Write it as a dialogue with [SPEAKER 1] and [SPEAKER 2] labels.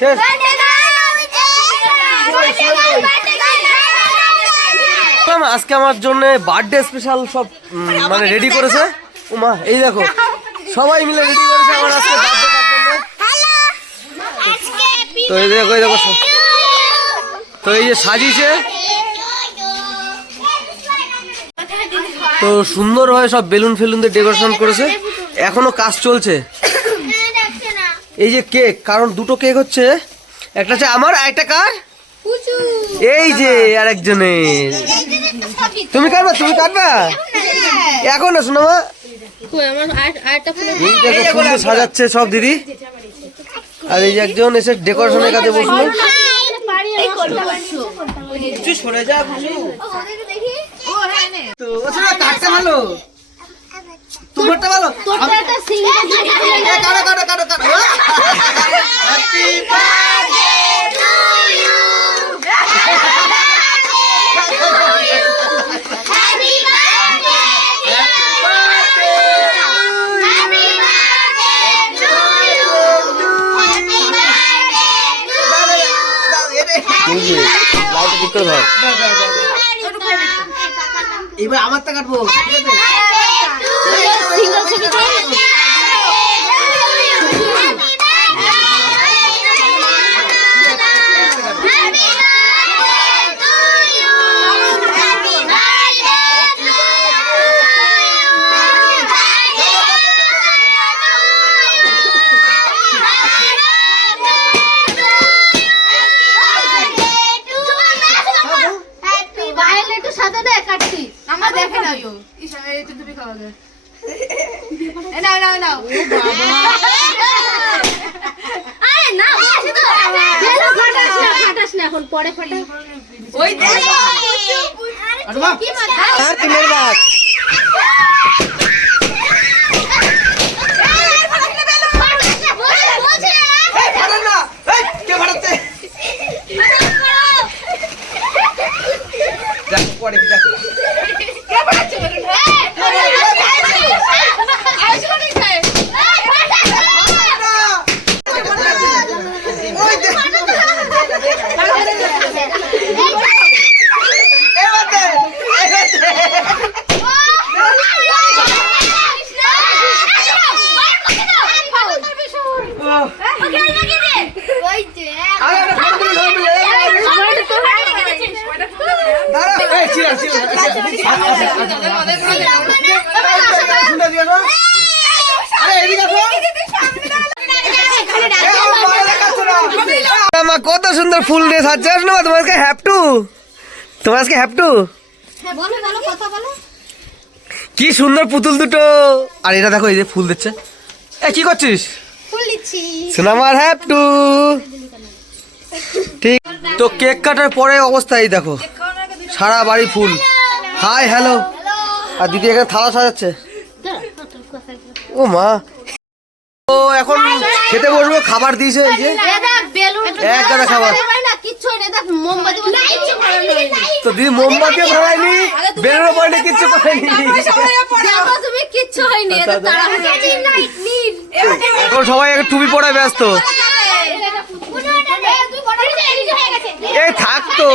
[SPEAKER 1] শেষ। আজকে আমার জন্য বার্থডে স্পেশাল সব মানে রেডি করেছে? উমা এই দেখো সবাই মিলে রেডি করেছে আমার আজকে বার্থডে তো এই দেখো এই দেখো তো এই যে সাজিয়েছে। তো সুন্দর হয় সব বেলুন ফেলুন দিয়ে ডেকোরেশন করেছে। এখনও কাজ চলছে। এই যে কেক কারণ দুটো কেক হচ্ছে একটা হচ্ছে আমার আর একটা কার? এই যে আর একজনের তুমি কাটবা তুমি কাটবা? এখন না শোনো মা এই দেখো সুন্দর সাজাচ্ছে সব দিদি। আর এই যে একজন এসে ডেকোরেশনের কাজে বসল। সরে যা তো ভালো তোমারটা ভালো এ, কাটো কাটো কাটো কাটো হ্যাপি ঠিক করে ধর এবার আমারটা কাটবো ঠিক আছে
[SPEAKER 2] সাথে দে কাটছি আমার দেখে না ইউ ইশারা এই তো তুমি খাওয়া দে নাও নাও নাও। আরে না বলছি তো বেলুন ফাটাস না ফাটাস না এখন পরে ফাটাস ওই দে কি মাথা
[SPEAKER 1] আর তিনের পরে দেখো ওই দে এবার দে এবার দে আরে আরে ফটো তুলে ধরবে দাঁড়া এই ছিল ছিল শুনে দিও না আরে এদিকে আসো মা কত সুন্দর ফুল দিয়ে সাজছে না তোমার আজকে হ্যাপ টু তোমার আজকে হ্যাপ টু
[SPEAKER 2] বলো বলো কথা বলো
[SPEAKER 1] কি সুন্দর পুতুল দুটো আর এটা দেখো এই যে ফুল দিচ্ছে এ কি করছিস সোনামার হ্যাপ টু। ঠিক। তো কেক কাটার পরে অবস্থা এই দেখো সারা বাড়ি ফুল। Hi hello. আর দিদি এখানে থালা সাজাচ্ছে। ও মা। ও এখন খেতে বসবো খাবার দিয়েছে এই যে। এক গাদা খাবার।
[SPEAKER 2] কিচ্ছু হয় না দেখ মোমবাতি কিচ্ছু
[SPEAKER 1] তো দিদি মোমবাতিও ধরায়নি বেরোনো পড়েনি কিচ্ছু করেনি
[SPEAKER 2] তুমি কিচ্ছু হয়নি
[SPEAKER 1] এখন সবাই একটা টুপি পড়ায় ব্যস্ত এই থাক তো